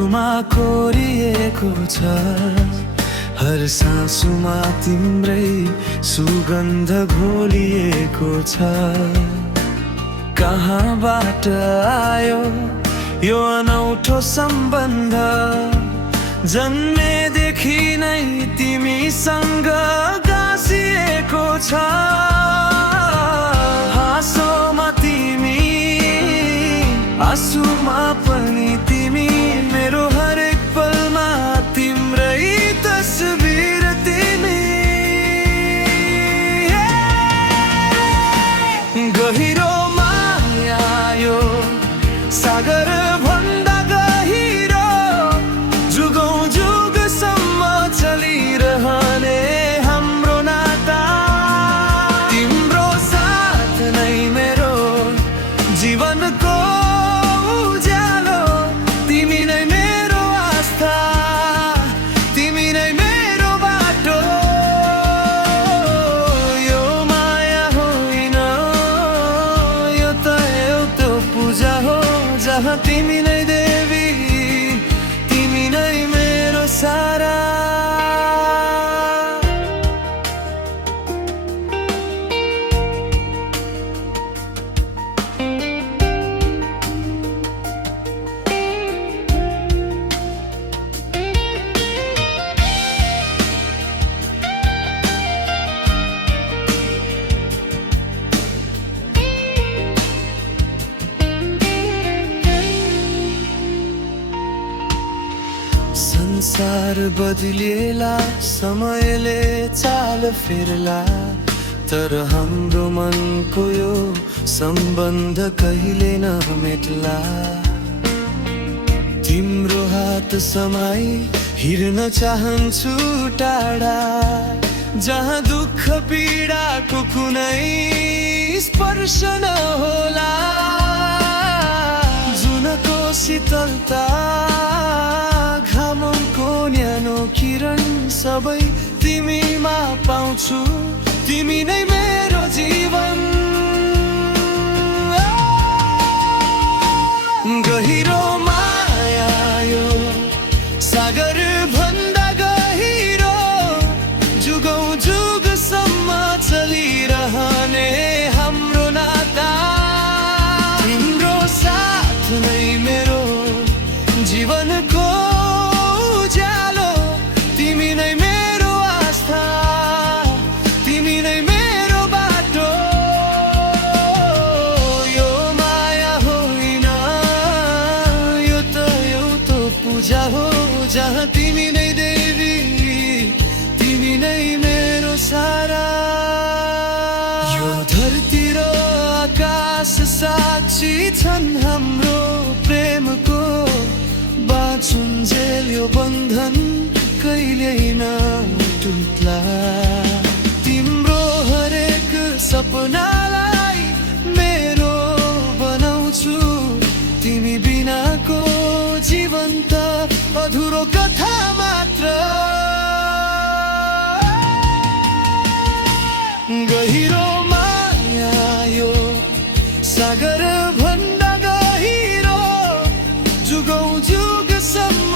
मुटुमा कोरिएको छ। हर सासुमा तिम्रै सुगन्ध घोलिएको छ। कहाँबाट आयो यो अनौठो सम्बन्ध? जन्मेदेखि नै तिमीसँग गाँसिएको छ। हाँसोमा तिमी, आँसुमा पनि तिमी, मेरो हरेक पलमा तिम्रै तस्बिर तिमी। गहिरो माया यो सागर भन्दा गहिरो, जुगौँ जुगसम्म चलिरहने हाम्रो नाता। तिम्रो साथ नै मेरो जीवनको उज्यालो, तिमी नै मेरो आस्था, तिमी नै मेरो बाटो। यो माया होइन, यो त एउटा पूजा हो, जहाँ तिमी नै देवी, तिमी नै मेरो सारा। संसार बदलिएला, समयले चाल फेर्ला, तर हाम्रो मनको यो सम्बन्ध कहिले नमेट्ला। तिम्रो हात समाई हिँड्न चाहन्छु टाढा, जहाँ दुःख पीडाको कुनै स्पर्श नहोला। जुनको शीतलता, घामको न्यानो किरण, सबै तिमीमा पाउँछु, तिमी नै मेरो जीवन। गहिरो माया यो सागर भन्दा गहिरो, जुगौँ जुगसम्म चलिरहने हाम्रो नाता। तिम्रो साथ नै मेरो जीवनको उज्यालो, तिमी नै मेरो आस्था, तिमी नै मेरो बाटो। यो माया होइन, यो त एउटा पूजा हो, जहाँ तिमी नै देवी, तिमी नै मेरो सारा। यो धरती र आकाश साक्षी छन् हाम्रो प्रेमको, बाँचुन्जेल यो बन्धन कहिल्यै नटुट्ला। तिम्रो हरेक सपनालाई मेरो बनाउँछु, तिमी बिनाको जीवन त अधुरो कथा मात्र। गहिरो माया यो सागर भन्दा गहिरो, जुगौँ जुगसम्म